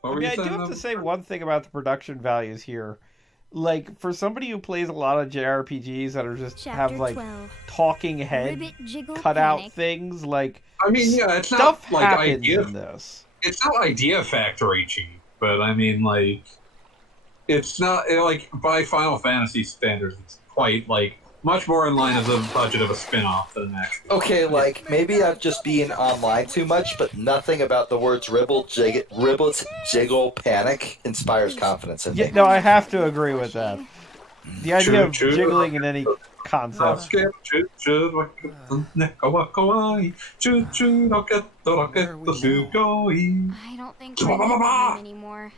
What I were mean, you I do saying? have to say one thing about the production values here. Like, for somebody who plays a lot of JRPGs that are just have, Chapter like, 12. talking head Ribbit Jiggle cutout Panic. things, like, I mean, yeah, it's not stuff like happens idea. in this. It's not Idea Factory cheap, but I mean, like, it's not like by Final Fantasy standards, it's quite like much more in line of the budget of a spin-off than an actual. Okay, like maybe I'm just being online too much, but nothing about the words ribble, jiggle, panic inspires confidence in Yeah, me. no, I have to agree with that. The idea of Choo-choo. jiggling in any concept. I don't think Ribbit can win anymore.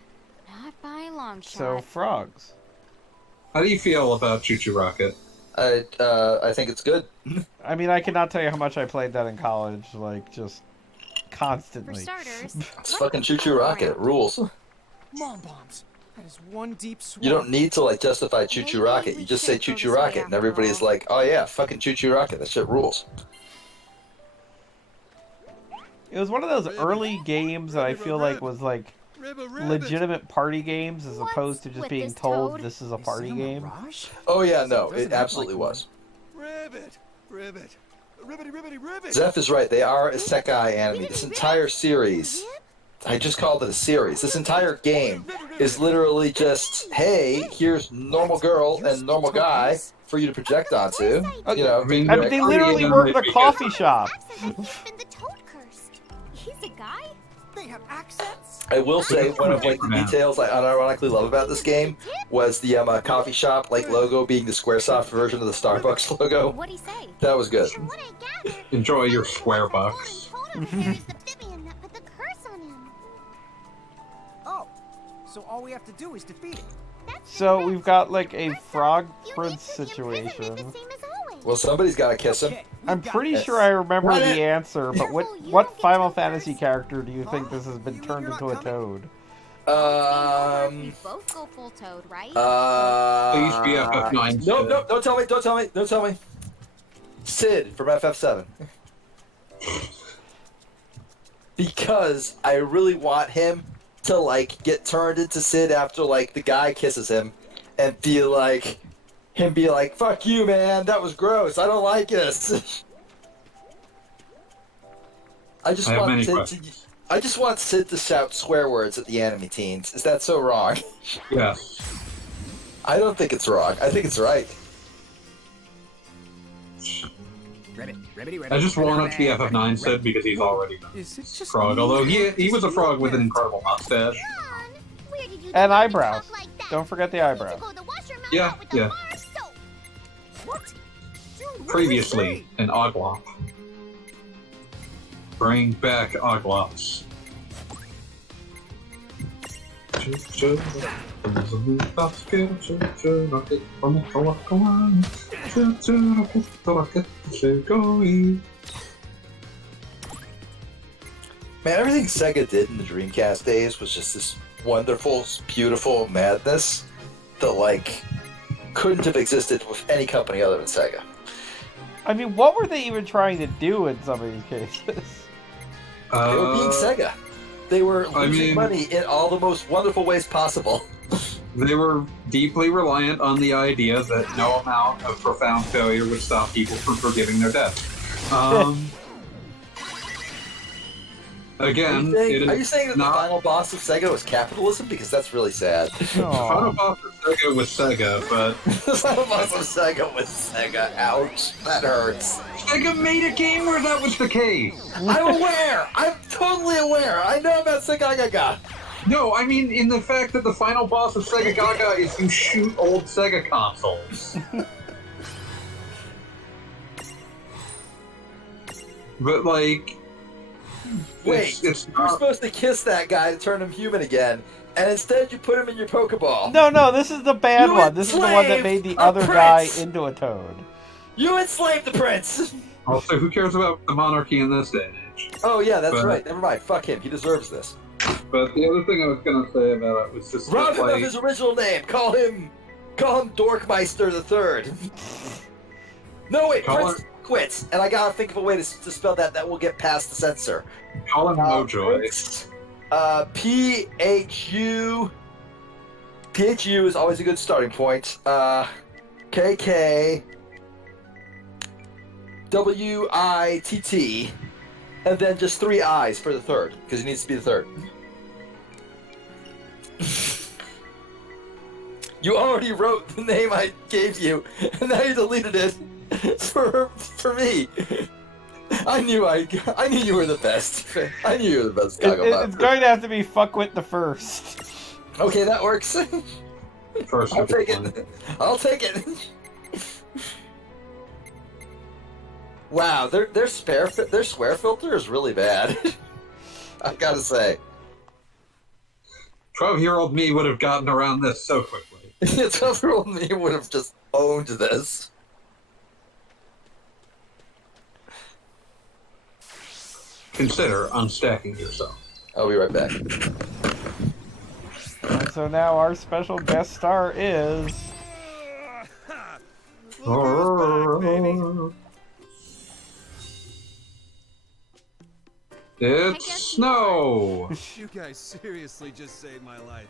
Not by a long So, shot. frogs. How do you feel about Choo Choo Rocket? I think it's good. I mean, I cannot tell you how much I played that in college, like, just For constantly. starters, It's fucking Choo Choo Rocket. It rules. Mom bombs. That is one deep swamp. You don't need to like justify Choo Choo Rocket. You just say Choo Choo Rocket, and everybody's like, "Oh yeah, fucking Choo Choo Rocket. That shit rules." It was one of those early games that I feel like was, like, legitimate party games as What's opposed to just with being this told toad? this is a Is party it a game. mirage? Oh yeah, no, Doesn't it look absolutely like one. was. Ribbit, ribbit, ribbity, ribbity, ribbit. Zeph is right. They are a Sekai anime. This entire series, I just called it a series. This entire game is literally just, hey, here's normal girl and normal guy for you to project onto. You know, I mean, I mean, they literally work at a coffee shop. accent has been the toad cursed. He's a guy? They have accents? I will say one of like the details I unironically love about this game was the coffee shop like logo being the SquareSoft version of the Starbucks logo. What'd he say? That was good. From what I gathered, Enjoy your square bucks. toad carries the Vivian that put the curse on him. Oh, so all we have to do is defeat it. That's So correct. we've got, like, a frog You prince need to imprison it situation. the same as always. Well, somebody's got to kiss him. Okay, I'm we got pretty Yes. sure I remember Run the it. answer, but Careful, you what don't get Final toad Fantasy first. character do you think this has You been mean turned you're into not a toad? We Um. both go full toad, right? Please be FF9. No, don't tell me, don't tell me. Sid from FF7. Because I really want him to like get turned into Sid after like the guy kisses him, and feel like him be like, "Fuck you, man. That was gross. I don't like this." I just I have want many Sid to. questions. I just want Sid to shout swear words at the anime teens. Is that so wrong? Yes. I don't think it's wrong. I think it's right. Ribbit, ribbity, ribbit, I just want it to be ribbit, FF9 ribbit. Sid because he's already a Is it just frog. me? Although he was a frog with an incredible mustache. John, where did you And learn to eyebrows. talk like that? Don't forget the You need eyebrow. to go to the washroom out Yeah, with the yeah. bar soap. What? Dude, what did he Previously, say? an Oglop. Bring back Oglops. Man, everything Sega did in the Dreamcast days was just this wonderful, beautiful madness that, like, couldn't have existed with any company other than Sega. I mean, what were they even trying to do in some of these cases? They were being Sega. They were I losing mean- money in all the most wonderful ways possible. They were deeply reliant on the idea that no amount of profound failure would stop people from forgiving their debt. Again, it Are you is saying that the not. final boss of Sega was capitalism? Because that's really sad. Final Aw. boss of Sega was Sega, but The final boss of Sega was Sega. Ouch. That hurts. Sega made a game where that was the case. I'm aware. I'm totally aware. I know about Sega Gaga. No, I mean in the fact that the final boss of Sega Gaga is you shoot old Sega consoles. But like, Wait, it's you were not. supposed to kiss that guy to turn him human again, and instead you put him in your Pokeball. No, this is the bad You one. This is the one that enslaved made the a other guy prince! into a toad. You enslaved the prince! Also, who cares about the monarchy in this day and age? Oh yeah, that's But- right. Never mind. Fuck him. He deserves this. But the other thing I was gonna say about it was just Rob that, him of like, his original name. Call him Dorkmeister the Third. No wait, Call Prince quits, and I gotta think of a way to spell that that will get past the censor. call him Mojoy. PHU. PHU is always a good starting point. KK. WITT. And then just 3 I's for the third, because he needs to be the third. You already wrote the name I gave you, and now you deleted it for me. I knew you were the best. I knew you were the best. It's going to have to be Fuckwit the first. Okay, that works. First, I'll take it. I'll take it. Wow, their swear filter is really bad. I've got to say. 12-year-old me would have gotten around this so quickly. 12-year-old me would have just owned this. Consider unstacking yourself. I'll be right back. And so now our special guest star is... It's snow! You guys seriously just saved my life.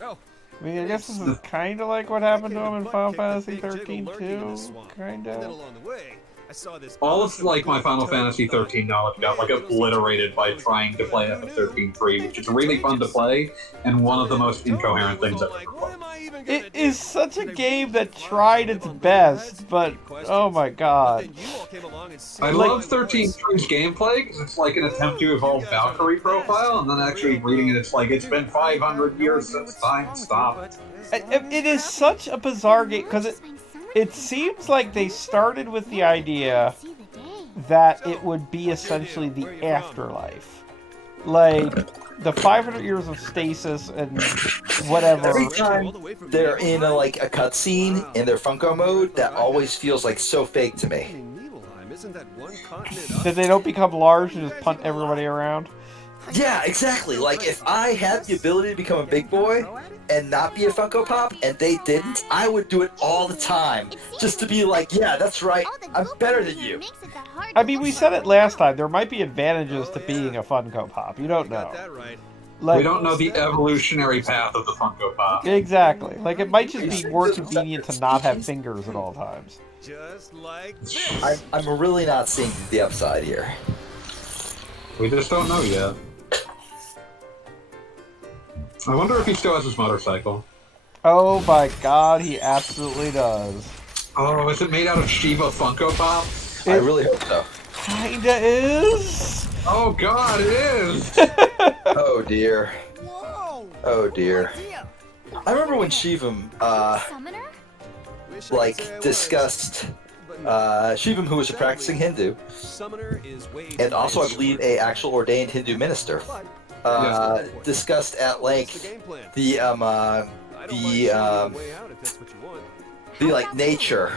Oh. I mean, I guess this is kind of like what happened to him in Final Fantasy 13 too. Kind of. All of like my Final Fantasy 13 knowledge got like obliterated by trying to play FF13-3, which is really fun to play and one of the most incoherent things I've ever played. It is such a game that tried its best, but oh my god. I love 13-3's gameplay because it's like an attempt to evolve Valkyrie profile, and then actually reading it, it's like it's been 500 years since time stopped. It is such a bizarre game because it seems like they started with the idea that it would be essentially the afterlife. Like, the 500 years of stasis and whatever. Every time they're in a cutscene in their Funko mode, that always feels like so fake to me. That they don't become large and just punt everybody around. Yeah, exactly. Like, if I had the ability to become a big boy and not be a Funko Pop, and they didn't, I would do it all the time. Just to be like, yeah, that's right, I'm better than you. I mean, we said it last time, there might be advantages to being a Funko Pop. You don't know. Like, we don't know the evolutionary path of the Funko Pop. Exactly. Like, it might just be more convenient to not have fingers at all times. I'm really not seeing the upside here. We just don't know yet. I wonder if he still has his motorcycle. Oh my god, he absolutely does. Oh, is it made out of Shiva Funko Pop? I really hope so. Kinda is. Oh god, it is! Oh dear. Oh dear. I remember when Shivam, discussed, Shivam, who was a practicing Hindu, and also I believe a actual ordained Hindu minister, discussed at length the nature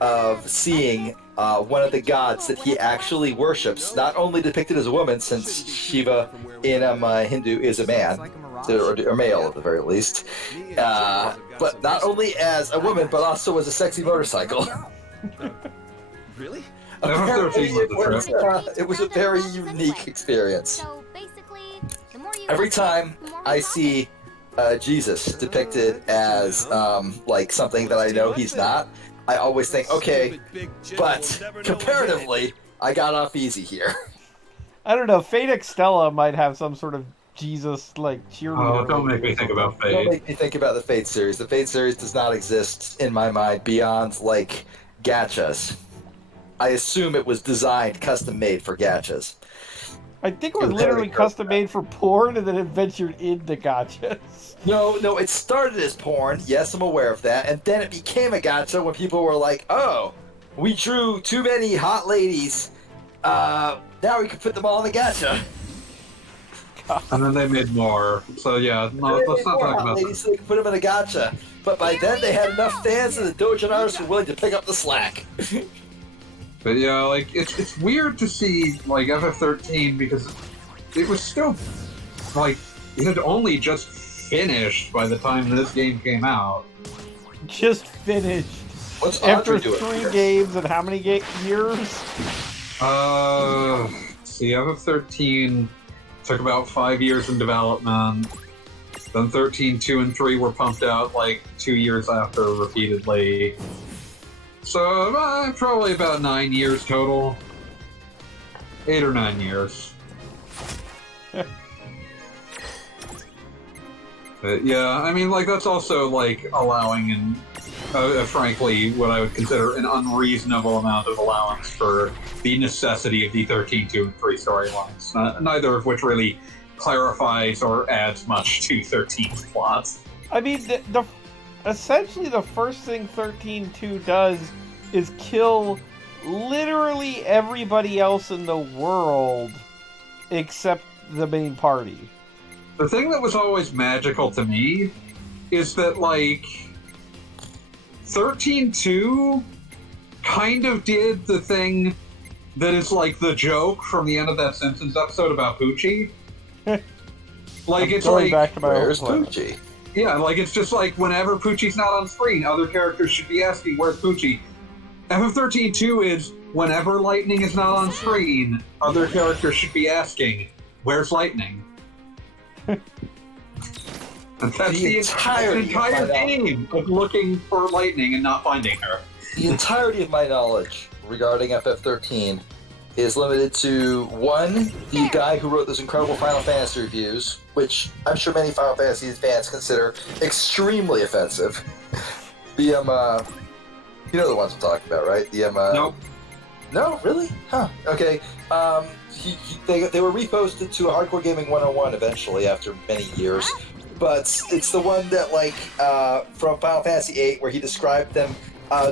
of seeing one of the gods that he actually worships, not only depicted as a woman, since Shiva in Hindu is a man, or male at the very least, but not only as a woman, but also as a sexy motorcycle. Really? Apparently, it was a very unique experience. Every time I see Jesus depicted as something that I know he's not, I always think, okay, but comparatively, I got off easy here. I don't know, Fate Stella might have some sort of Jesus cheerleader. Oh, don't make me think about Fate. Don't make me think about the Fate series. The Fate series does not exist in my mind beyond gachas. I assume it was designed, custom made for gachas. I think it was literally custom made for porn and then it ventured into gachas. No, it started as porn. Yes, I'm aware of that. And then it became a gacha when people were like, oh, we drew too many hot ladies. Now we can put them all in the gacha. God. And then they made more. So yeah, no, let's not talk about that. So they could put them in a gacha. But by then they had enough fans and the doujin artists were willing to pick up the slack. But yeah, it's weird to see FF13 because it was still it had only just finished by the time this game came out. Just finished. What's after Audrey doing 3 games and how many years? See, FF13 took took about 5 years in development. Then 13, 2, and 3 were pumped out like 2 years after repeatedly. So probably about 9 years total. 8 or 9 years. But yeah, I mean, like, that's also, like, allowing, and frankly, what I would consider an unreasonable amount of allowance for the necessity of the 13, 2, and 3 storylines, neither of which really clarifies or adds much to 13's plots. I mean, essentially the first thing 13-2 does is kill literally everybody else in the world except the main party. The thing that was always magical to me is that, like, 13-2 kind of did the thing that is, like, the joke from the end of that Simpsons episode about Poochie. Like, it's going like, back to my Where's old Poochie? yeah, like, it's just like whenever Poochie's not on screen, other characters should be asking, where's Poochie? FF13-2 is, whenever Lightning is not on screen, other characters should be asking, where's Lightning? And that's the entire game of looking for Lightning and not finding her. The entirety of my knowledge regarding FF13 is limited to, one, the guy who wrote those incredible Final Fantasy reviews, which I'm sure many Final Fantasy fans consider extremely offensive. The, you know the ones I'm talking about, right? The, Nope. No? Really? Huh. Okay. They were reposted to Hardcore Gaming 101 eventually after many years. But it's the one that, like, from Final Fantasy VIII, where he described them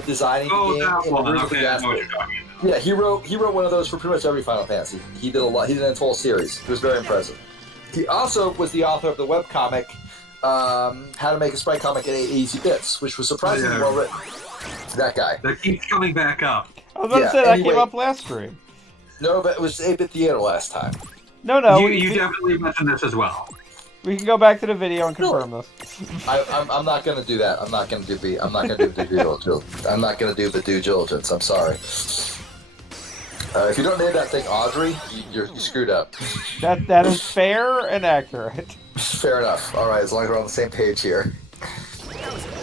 designing the game. That in one. really Okay, big I know what aspect. you're talking about. Yeah, he wrote one of those for pretty much every Final Fantasy. He did a lot. He did an entire series. It was very impressive. He also was the author of the webcomic, How to Make a Sprite Comic in 8 Easy Bits, which was surprisingly well written. That guy. That keeps coming back up. I was about to say that came up last stream. No, but it was 8-Bit Theater last time. No. You definitely mentioned this as well. We can go back to the video and confirm this. I'm not gonna do that. I'm not gonna do the due diligence. I'm sorry. If you don't name that thing Audrey, you screwed up. That is fair and accurate. Fair enough. All right, as long as we're on the same page here.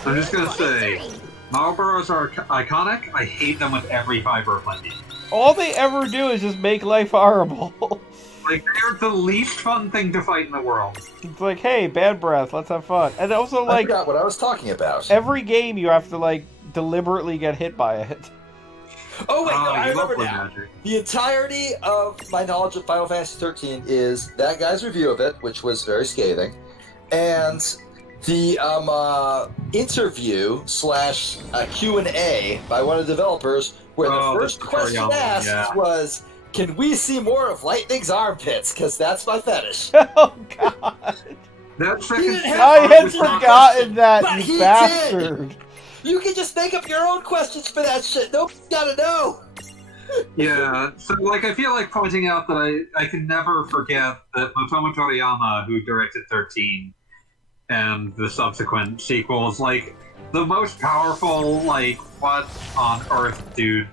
I'm just gonna say, Marlboros are iconic. I hate them with every fiber of my being. All they ever do is just make life horrible. Like, they're the least fun thing to fight in the world. It's like, hey, bad breath, let's have fun. And also, I like, forgot what I was talking about. every game you have to, like, deliberately get hit by it. Oh wait, no, I you love remember Blue now. Magic. The entirety of my knowledge of Final Fantasy 13 is that guy's review of it, which was very scathing, and the interview / Q&A by one of the developers, where the first question asked was, "Can we see more of Lightning's armpits? Because that's my fetish." Oh, God. That second I had forgotten that, But he you did. bastard. You can just make up your own questions for that shit. Nobody's gotta know. Yeah, so, like, I feel like pointing out that I can never forget that Motomo Toriyama, who directed 13 and the subsequent sequels, like, the most powerful, like, what on earth, dude,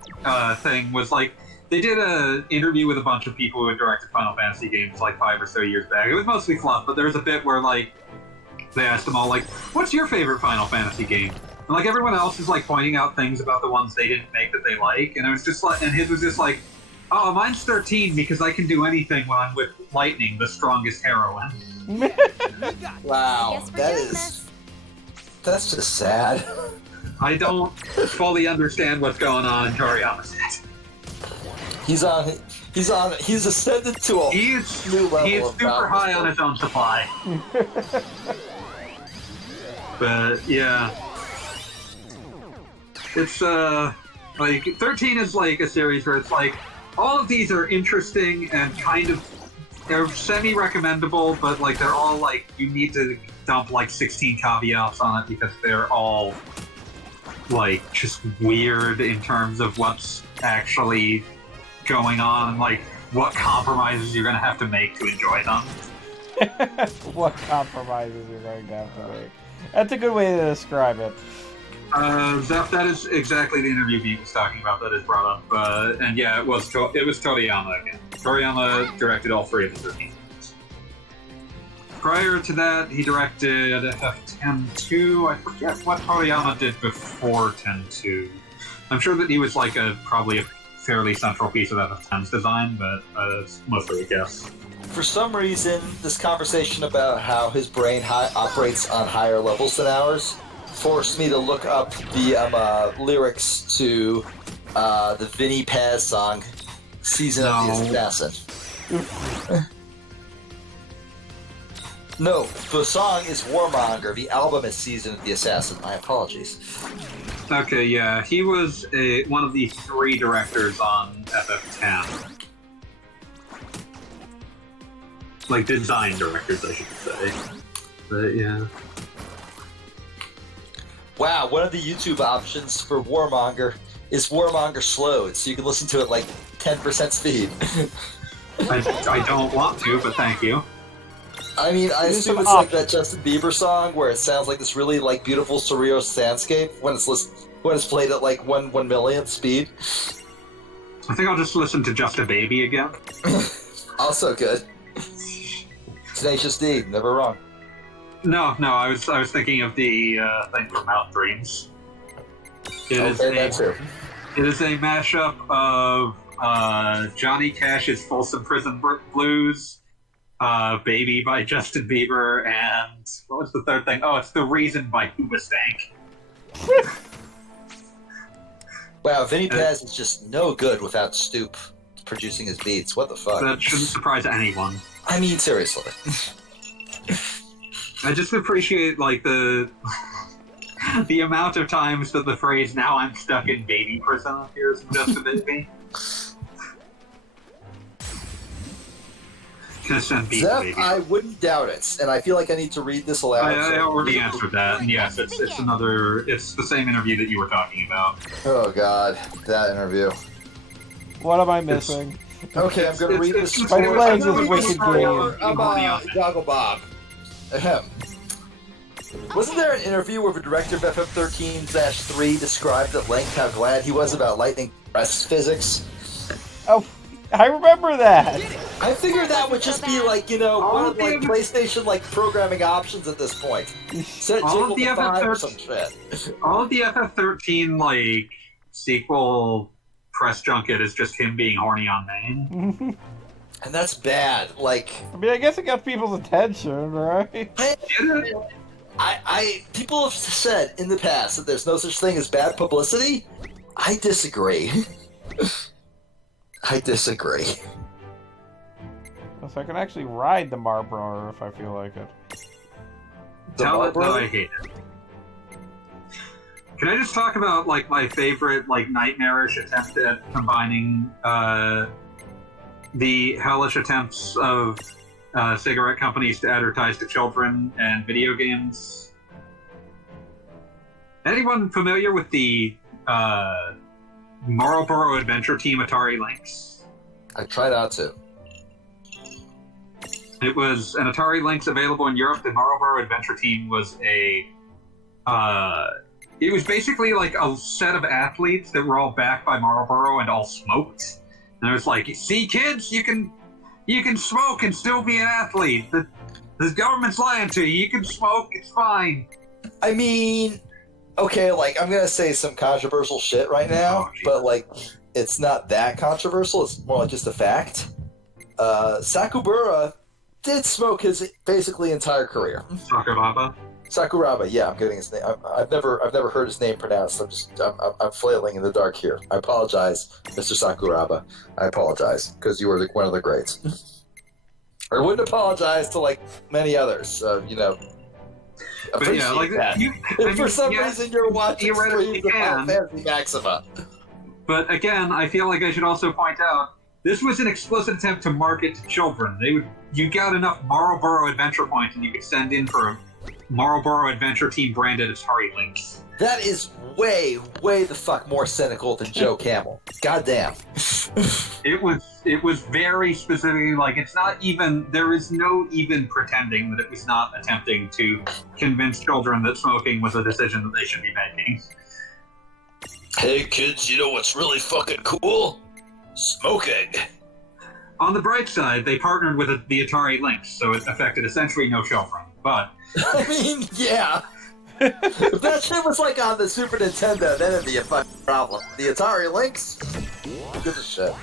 thing was, like, they did an interview with a bunch of people who had directed Final Fantasy games, like, 5 or so years back. It was mostly fluff, but there was a bit where, like, they asked them all, like, what's your favorite Final Fantasy game? And, like, everyone else is, like, pointing out things about the ones they didn't make that they like, and it was just like, and his was just like, oh, mine's 13 because I can do anything when I'm with Lightning, the strongest heroine. Wow, that's just sad. I don't fully understand what's going on in Toriyama's head. He's ascended to a new level. He's of super high on godless. his own supply. But yeah, it's like 13 is like a series where it's like all of these are interesting and kind of they're semi-recommendable, but like they're all like you need to dump like 16 caveats on it because they're all like just weird in terms of what's actually going on, like what compromises you're gonna have to make to enjoy them. What compromises you're going to have to make. That's a good way to describe it. Zeph, that is exactly the interview Pete was talking about that is brought up. And yeah, it was Toriyama again. Toriyama directed all 3 of the 13 movies. Prior to that, he directed FF10-2. I forget what Toriyama did before 10-2. I'm sure that he was like probably a fairly central piece of FF10's design, but it's mostly a guess. For some reason, this conversation about how his brain operates on higher levels than ours forced me to look up the lyrics to the Vinnie Paz song, Season of the Assassin. No, the song is Warmonger. The album is Season of the Assassin. My apologies. Okay, yeah, he was one of the 3 directors on FF10. Like, design directors, I should say. But, yeah. Wow, one of the YouTube options for Warmonger is Warmonger slowed, so you can listen to it like 10% speed. I don't want to, but thank you. I mean, I assume it's like that Justin Bieber song where it sounds like this really like beautiful surreal soundscape when it's played at like 1 millionth speed. I think I'll just listen to Just a Baby again. Also good. Tenacious D, never wrong. No, I was thinking of the thing from Mount Dreams. It is a mashup of Johnny Cash's Folsom Prison Blues, Baby by Justin Bieber, and what was the third thing? Oh, it's The Reason by Hoobastank. Wow, Vinnie Paz is just no good without Stoop producing his beats. What the fuck? That shouldn't surprise anyone. I mean, seriously. I just appreciate, like, the amount of times that the phrase, now I'm stuck in baby prison appears in Just a Baby. Zeph, I wouldn't doubt it, and I feel like I need to read this aloud. I already answered that, and yes, it's the same interview that you were talking about. Oh god, that interview. What am I missing? Okay, I'm gonna read this. My legs is wicked game. Goggle Bob. Ahem. Wasn't there an interview where the director of FF13-3 described at length how glad he was about lightning breast physics? Oh, I remember that! I figured that would just be like, you know, one of like PlayStation like programming options at this point. Set all of the FF13 all of the FF13 like sequel press junket is just him being horny on main. And that's bad. Like, I mean, I guess it got people's attention, right? People have said in the past that there's no such thing as bad publicity. I disagree. I disagree. So I can actually ride the Marlboro if I feel like it. Tell it that I hate it. Can I just talk about like my favorite like nightmarish attempt at combining the hellish attempts of cigarette companies to advertise to children and video games? Anyone familiar with the Marlboro Adventure Team Atari Lynx? I tried out to. It was an Atari Lynx available in Europe. The Marlboro Adventure Team was it was basically like a set of athletes that were all backed by Marlboro and all smoked. And it was like, see kids, you can smoke and still be an athlete. The government's lying to you. You can smoke, it's fine. I mean, okay, like, I'm gonna say some controversial shit right now, but like, it's not that controversial, it's more like just a fact. Sakubura did smoke his basically entire career. Sakuraba, yeah, I'm getting his name. I've never heard his name pronounced. I'm flailing in the dark here. I apologize, Mr. Sakuraba. I apologize because you were one of the greats. I wouldn't apologize to like many others. You know, but yeah, like that. For some reason, you're watching streams of Final Fantasy Maxima. But again, I feel like I should also point out this was an explicit attempt to market to children. You got enough Marlboro Adventure points, and you could send in for a Marlboro Adventure Team branded Atari Lynx. That is way the fuck more cynical than Joe Camel. Goddamn. It was very specifically like it's not even. There is no even pretending that it was not attempting to convince children that smoking was a decision that they should be making. Hey kids, you know what's really fucking cool? Smoking. On the bright side, they partnered with the Atari Lynx, so it affected essentially no shelf run. But I mean, yeah. If that shit was like on the Super Nintendo, then it'd be a fucking problem. The Atari Lynx? Give a shit.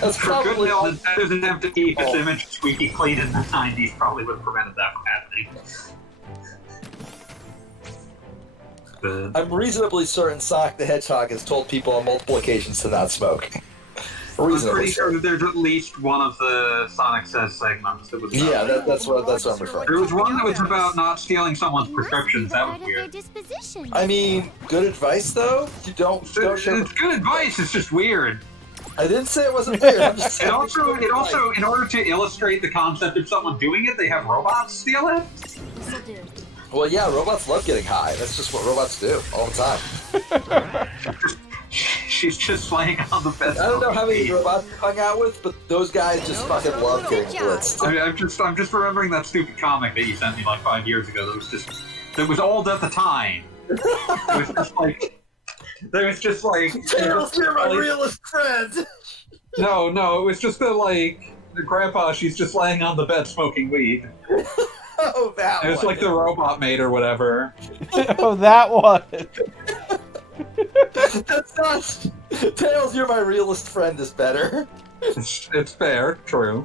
That's for good probably metal, Nintendo's attempt to keep its image squeaky clean in the 90s probably would have prevented that from happening. But I'm reasonably certain Sonic the Hedgehog has told people on multiple occasions to not smoke. I'm Reasonably pretty sure certain. that there's at least one of the Sonic Says segments that was about Yeah, that's what I'm referring There to. was one that was about not stealing someone's prescriptions. That was weird. I mean, good advice though. You don't share. It's good advice. It's just weird. I didn't say it wasn't weird. I'm just It saying. also, in order to illustrate the concept of someone doing it, they have robots steal it. Well, yeah, robots love getting high. That's just what robots do all the time. She's just laying on the bed. I don't know how many robots you hung out with, but those guys just fucking love getting blitzed. I mean, I'm just remembering that stupid comic that you sent me like 5 years ago. That was old at the time. It was just like. Tails, you're my realest friend. No, it was just the grandpa. She's just laying on the bed smoking weed. Oh, that It was one. like the robot maid or whatever. Oh, that one. That's not. Tails, you're my realest friend is better. It's fair, true.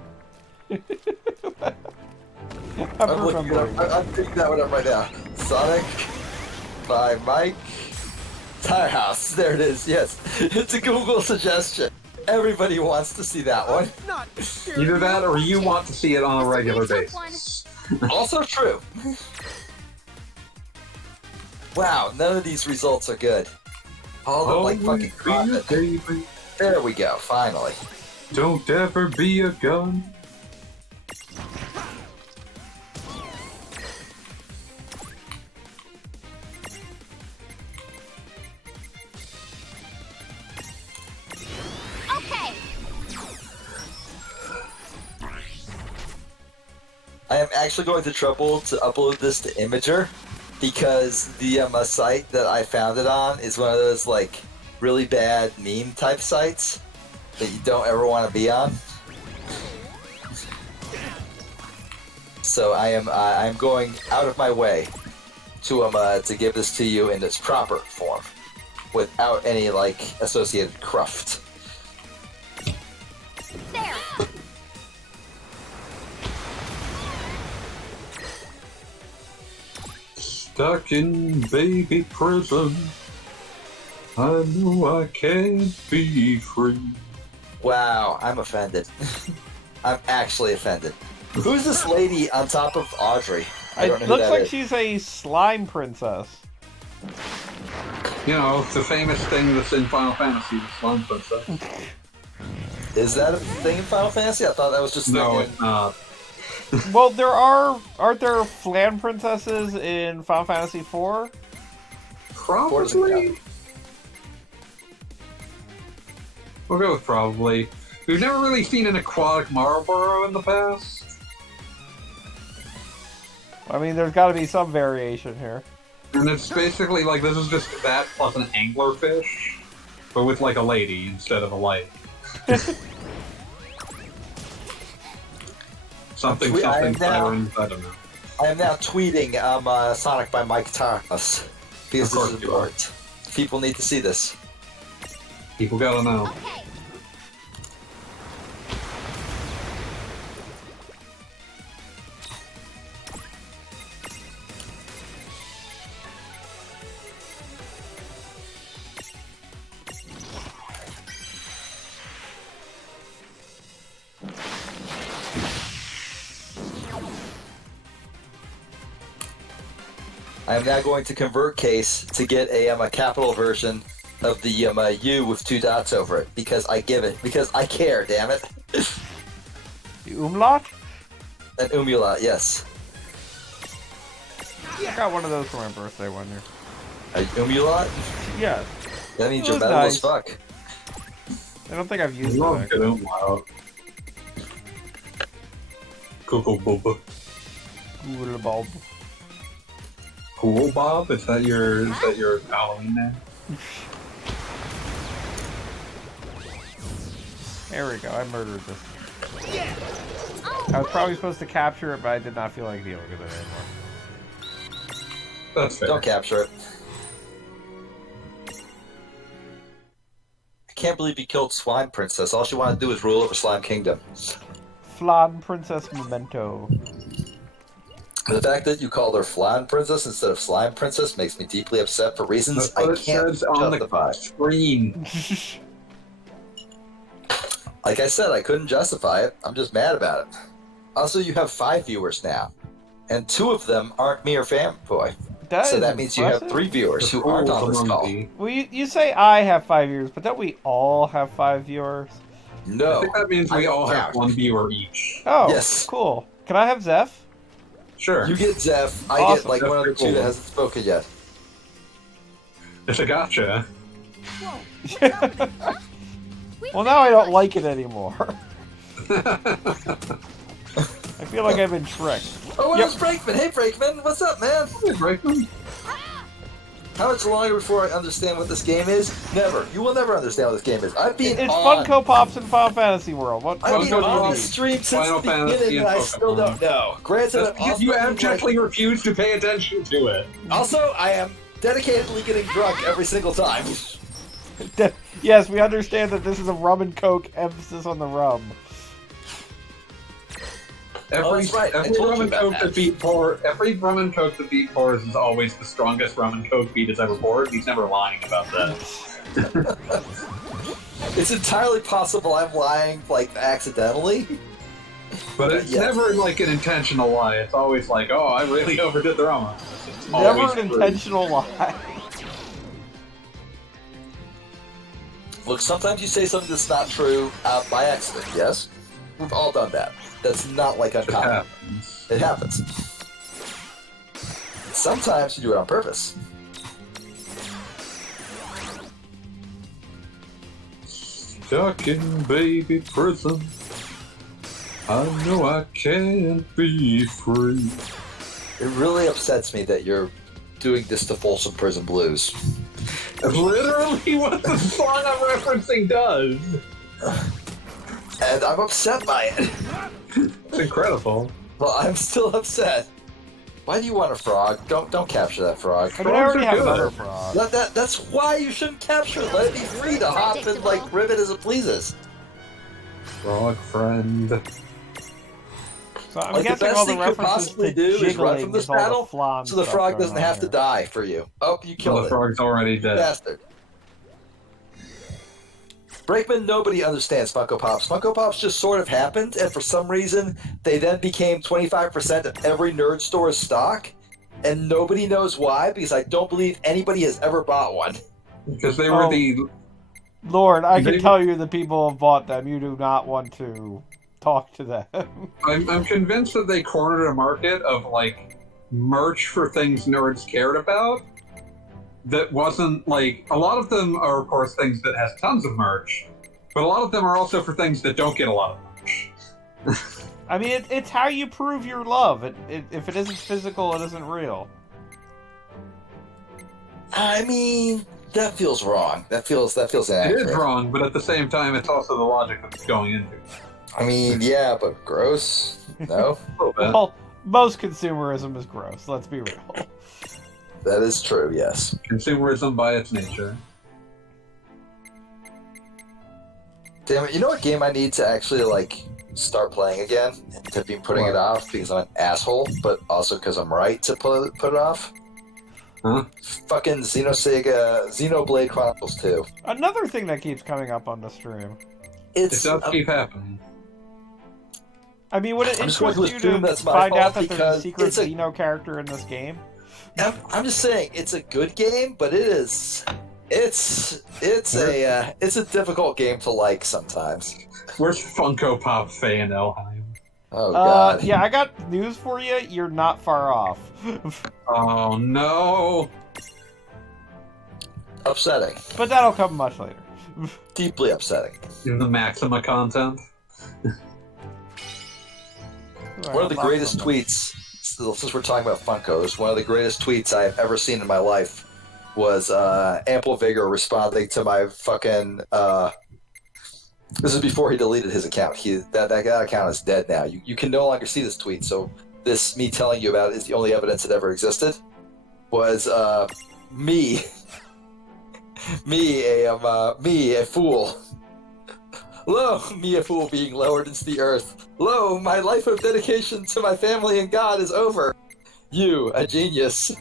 I'm I'm looking it up. remembering. I'm picking that one up right now. Sonic by Mike Tirehouse. There it is. Yes, it's a Google suggestion. Everybody wants to see that one. Not Either that or you want to see it on a regular basis. Also true. Wow, none of these results are good. All look like fucking crap. baby. There we go, finally. Don't ever be a gun. Okay. I am actually going to trouble to upload this to Imager because the site that I found it on is one of those like really bad meme type sites that you don't ever want to be on. So I'm going out of my way to give this to you in its proper form, without any like associated cruft. There. Stuck in baby prison. I know I can't be free. Wow, I'm offended. I'm actually offended. Who's this lady on top of Audrey? I don't know It who looks that like is. she's a slime princess. You know, the famous thing that's in Final Fantasy, the Slime Princess. Is that a thing in Final Fantasy? I thought that was just a No, thing it's not. Well, aren't there flan princesses in Final Fantasy IV? doesn't Probably. count. We'll go with probably. We've never really seen an aquatic Marlboro in the past. I mean, there's got to be some variation here. And it's basically like this is just that plus an anglerfish, but with like a lady instead of a lake. Something, I am now- sirens, I don't know. I am now tweeting Sonic by Mike Tarnas because Of course this is you are. important. People need to see this. People gotta know. Okay. I am now going to convert case to get a capital version of the U with 2 dots over it because I care, damn it. The umlaut? An umula, yes. I got one of those for my birthday one year. A umula? Yeah, That means It you're was metal nice. as fuck. I don't think I've used it. Love actually. good umlaut. Goggle Bob. Goggle Bob. Cool Bob? Is that your Halloween name? There we go. I murdered this. I was probably supposed to capture it, but I did not feel like dealing with it anymore. That's fair. Don't capture it. I can't believe you killed Slime Princess. All she wanted to do was rule over Slime Kingdom. Flan Princess Memento. The fact that you called her Flan Princess instead of Slime Princess makes me deeply upset for reasons I can't justify. Screen. Like I said, I couldn't justify it. I'm just mad about it. Also, you have 5 viewers now, and 2 of them aren't me or Fanboy. So that means you have 3 viewers who aren't on this call. Well, you say I have 5 viewers, but don't we all have 5 viewers? No. I think that means we all have 1 viewer each. Oh, yes. Cool. Can I have Zeph? Sure. You get Zeph. I Awesome. get like That's one of the 2 cool. that hasn't spoken yet. It's a gotcha. Well, now I don't like it anymore. I feel like I've been tricked. Oh, and it's Brakeman. Hey, Brakeman. What's up, man? Brakeman? How much longer before I understand what this game is? Never. You will never understand what this game is. I've been It's on... Funko Pops in Final Fantasy World. What I've been do on you this need? stream since Final the Fantasy beginning, and and I still Pokemon. don't know. Granted, That's because you abjectly refuse to pay attention to it. Also, I am dedicatedly getting drunk every single time. Yes, we understand that this is a rum and coke emphasis on the rum. That's right. I Every told rum you and about coke that. that beat pour, every rum and coke that beat pours is always the strongest rum and coke beat has ever poured. He's never lying about that. It's entirely possible I'm lying, like, accidentally. But it's Yes. never like an intentional lie. It's always like, oh, I really overdid the rum on this. It's Never always an true. intentional lie. Look, sometimes you say something that's not true by accident, yes? We've all done that. That's not, like, It uncommon. happens. It happens. Sometimes you do it on purpose. Stuck in baby prison. I know I can't be free. It really upsets me that you're doing this to Folsom Prison Blues. That's literally what the song I'm referencing does. And I'm upset by it. It's incredible. Well, I'm still upset. Why do you want a frog? Don't capture that frog. I mean, I already have good. another frog. That's why you shouldn't capture it. Let it be free to hop and, like, rivet as it pleases. Frog friend. So I'm Like, the guessing best all the thing you could references possibly to do is run jiggling from this is all the battle, flan so the stuff frog going doesn't on have to here. die for you. Oh, you Well, killed the it. frog's already dead. Bastard. Brakeman, nobody understands Funko Pops. Funko Pops just sort of happened, and for some reason, they then became 25% of every nerd store's stock, and nobody knows why, because I don't believe anybody has ever bought one. Because they were Oh. the. Lord, I They- can tell you the people have bought them. You do not want to talk to them. I'm convinced that they cornered a market of like merch for things nerds cared about. That wasn't like a lot of them are of course things that has tons of merch, but a lot of them are also for things that don't get a lot of merch. I mean, it's how you prove your love. If it isn't physical, it isn't real. I mean, that feels wrong. That feels It inaccurate. is wrong, but at the same time, it's also the logic that it's going into. I mean, yeah, but gross? No? A little bit. Well, most consumerism is gross. Let's be real. That is true, yes. Consumerism by its nature. Damn it, you know what game I need to actually, like, start playing again? I've been putting it off because I'm an asshole, but also because I'm right to put it off? Huh? Fucking Xenoblade Chronicles 2. Another thing that keeps coming up on the stream. It It's does keep happening. I mean, would it I'm just going interest to you assume to that's my find out fault that there's a because secret it's a- Xeno character in this game? I'm just saying it's a good game, but it's a difficult game to like sometimes. Where's Funko Pop Faye and Elheim? Oh god. Yeah, I got news for you. You're not far off. Oh no! Upsetting. But that'll come much later. Deeply upsetting. In the Maxima content. One of the greatest tweets, since we're talking about Funkos, one of the greatest tweets I've ever seen in my life was Ample Vigor responding to my fucking This is before he deleted his account. That account is dead now. You can no longer see this tweet. So this me telling you about it is the only evidence that ever existed. Was me, me a fool. Lo, me a fool being lowered into the earth. Lo, my life of dedication to my family and God is over. You, a genius.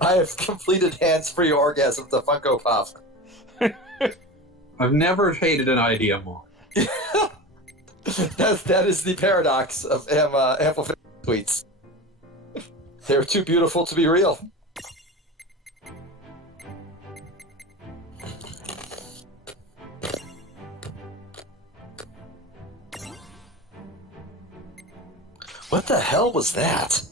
I have completed hands-free orgasm to Funko Pop. I've never hated an idea more. that is the paradox of amplified tweets. They're too beautiful to be real. What the hell was that?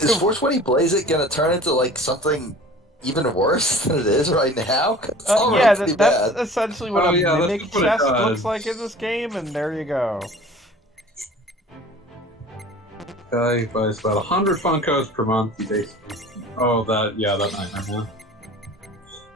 Is 420 Blaze It gonna turn into like something even worse than it is right now? Yeah, that's essentially what a yeah, mimic that's what it chest does. looks like in this game, and there you go. He buys about 100 Funkos per month. He basically... Oh, that nightmare, man.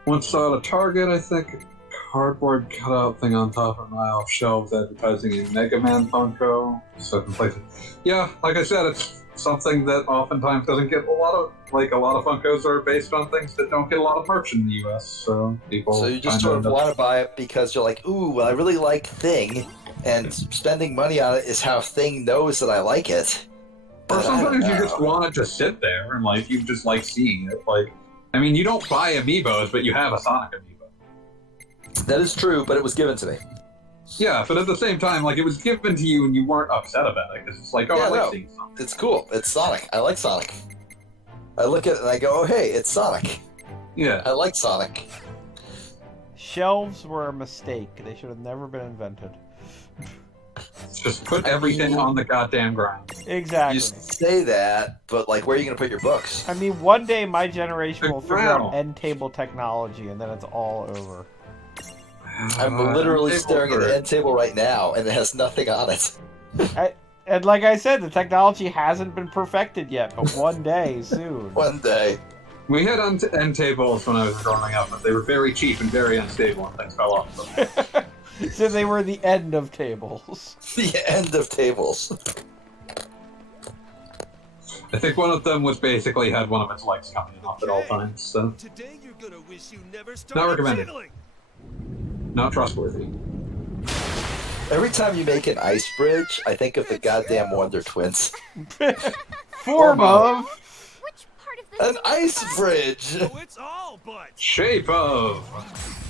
Once saw at a Target, I think, cardboard cutout thing on top of my off shelves advertising a Mega Man Funko. So places. Yeah, like I said, it's something that oftentimes doesn't get a lot of Funkos are based on things that don't get a lot of merch in the US. So people. So you just sort of want to buy it because you're like, ooh, well, I really like Thing, and spending money on it is how Thing knows that I like it. Or sometimes you just want it to sit there and like you just like seeing it. Like, I mean, you don't buy amiibos, but you have a Sonic amiibo. That is true, but it was given to me. Yeah, but at the same time, like, it was given to you and you weren't upset about it, because it's like, oh, Yeah, I like no. seeing Sonic. It's cool. It's Sonic. I like Sonic. I look at it and I go, oh, hey, it's Sonic. Yeah. I like Sonic. Shelves were a mistake. They should have never been invented. Just put everything on the goddamn ground. Exactly. You say that, but, like, where are you going to put your books? I mean, one day my generation will figure out ground. end table technology, and then it's all over. I'm literally staring at the end table right now, and it has nothing on it. And like I said, the technology hasn't been perfected yet, but one day, soon. One day. We had end tables when I was growing up, but they were very cheap and very unstable, and things fell off them. So they were the end of tables. The end of tables. I think one of them was basically had one of its legs coming off at all times, so... Today you're gonna wish you never Not started recommended. fiddling. Not trustworthy. Every time you make an ice bridge, I think of the goddamn Wonder Twins. Form of... Which part of the An ice bridge! Oh, it's all but. Shape of...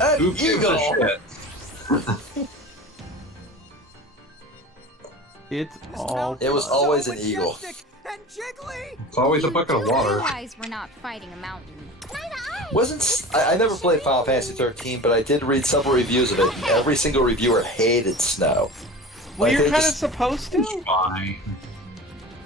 An Who gives a eagle! shit? It's all... It was always an eagle. And jiggly! It's always a bucket of water. realize we're not fighting a mountain? I never played Final Fantasy 13, but I did read several reviews of it, and every single reviewer hated snow. Well, Like, you're they kind of just- supposed to. Fine.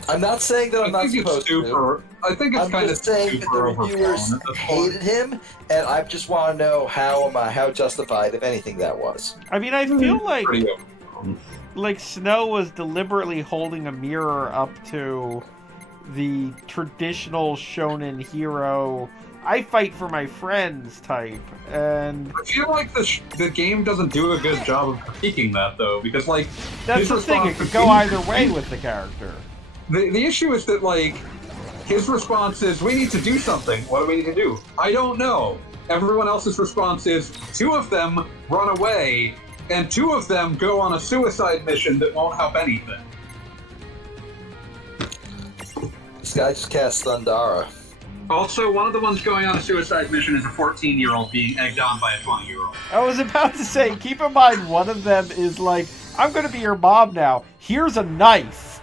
I'm not saying that I'm not I think it's supposed to. super... I think it's I'm kind of just saying that the super reviewers overblown at this point. hated him, and I just want to know how justified, if anything, that was. I mean, I feel Pretty overblown. like Snow was deliberately holding a mirror up to the traditional shonen hero, I fight for my friends type, and I feel like the game doesn't do a good job of critiquing that, though, because, like... that's his the thing, it response could is- go either way with the character. The issue is that, like, his response is, we need to do something. What do we need to do? I don't know. Everyone else's response is, 2 of them run away, and 2 of them go on a suicide mission that won't help anything. This guy just cast Thundara. Also, one of the ones going on a suicide mission is a 14-year-old being egged on by a 20-year-old. I was about to say, keep in mind, one of them is like, I'm gonna be your mom now. Here's a knife.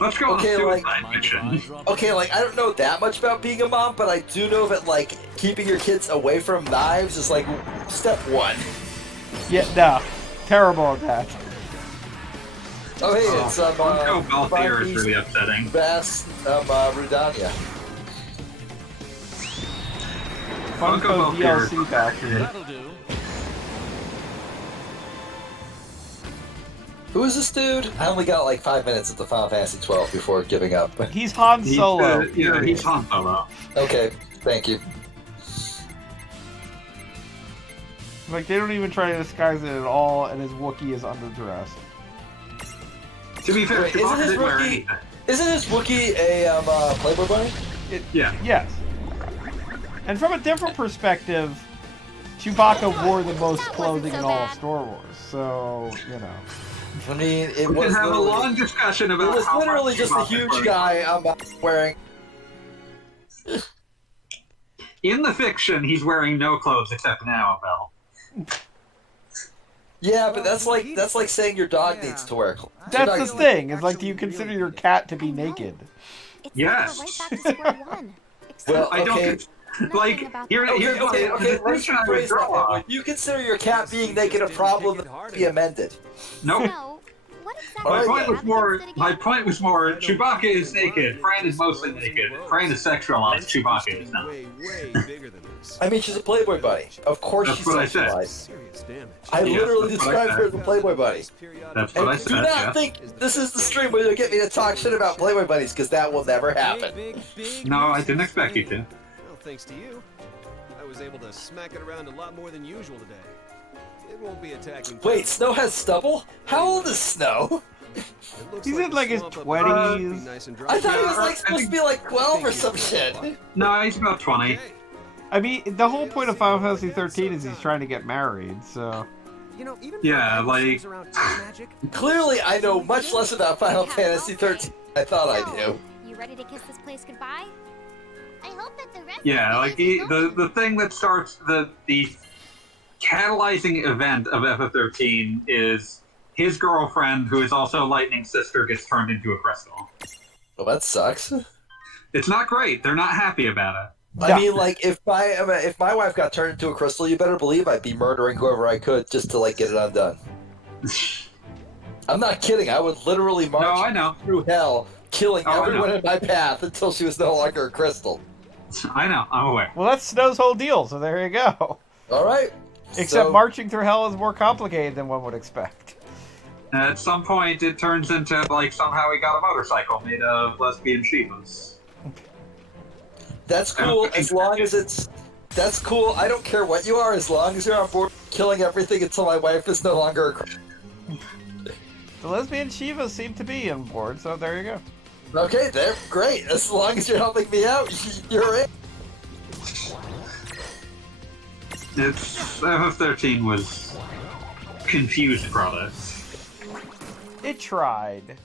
Let's go Okay, on a like- suicide mission. Okay, like, I don't know that much about being a mom, but I do know that, like, keeping your kids away from knives is, like, step 1. Yeah, no. Terrible at that. Oh, hey, it's, Funko Balthier is really upsetting. Bass, Rudania. Funko Funko DLC back here. That'll do. Who is this dude? I only got, like, 5 minutes into Final Fantasy 12 before giving up. He's Han Solo. Yeah, he's Han Solo. Okay, thank you. Like, they don't even try to disguise it at all, and his Wookiee is underdressed. To be fair, Wait, Chewbacca didn't wear anything. Isn't his Wookiee a Playboy bunny? Yeah. Yes. And from a different perspective, Chewbacca wore the most clothing in all of Star Wars, so, you know. I mean, it We was can have a literally- long discussion about It was how literally much just a Chewbacca huge wears. guy wearing. In the fiction, he's wearing no clothes except now, Belle. Yeah, but that's like saying your dog needs to wear clothes. That's the thing, is like, do you consider your cat to be naked? It's Yes. like we're right back to square one. Except Well, I don't. okay. Like, here's Okay, the let's distinction I would rephrase that. draw. When you consider your cat being naked a problem that must be amended. Nope. no, what exactly My Alright, point was happened more. again? My point was more. Chewbacca is naked. Fran is mostly naked. Fran is sexualized. Chewbacca is not. Way bigger than this. I mean, she's a Playboy bunny. Of course That's she's what I said. sexualized. Serious damage. I Yes, literally that's what I described her as a said. Playboy bunny. That's what I And do said. not Yeah. think this is the stream where you'll get me to talk shit about Playboy bunnies, because that will never happen. No, I didn't expect you to. Well, thanks to you, I was able to smack it around a lot more than usual today. It won't be attacking. Wait, Snow has stubble? How old is Snow? It looks He's like in, the like, his swamp up 20s. there will be nice and dry. I thought he was Yeah, like I supposed to think- be like 12 or some shit. No, he's about 20. Okay. I mean, the whole point of Final Fantasy 13 is he's trying to get married, so... You know, even Yeah, like- around time magic, Clearly, I know much less about Final Fantasy 13 than I thought I knew. You ready to kiss this place goodbye? I hope that the rest Yeah, of like the thing that starts the catalyzing event of FF13 is his girlfriend, who is also Lightning's sister, gets turned into a crystal. Well, that sucks. It's not great. They're not happy about it. I mean, like, if my wife got turned into a crystal, you better believe I'd be murdering whoever I could just to, like, get it undone. I'm not kidding. I would literally march No, I know. through hell, killing Oh, I everyone know. in my path until she was no longer a crystal. I know. I'm aware. Well, that's Snow's whole deal, so there you go. All right. Except So- marching through hell is more complicated than one would expect. At some point, it turns into, like, somehow he got a motorcycle made of lesbian Shivas. That's cool as long as it's. That's cool. I don't care what you are, as long as you're on board killing everything until my wife is no longer a crystal. The lesbian Shivas seem to be on board, so there you go. Okay, they're great. As long as you're helping me out, you're in. FF13 was confused product. It tried.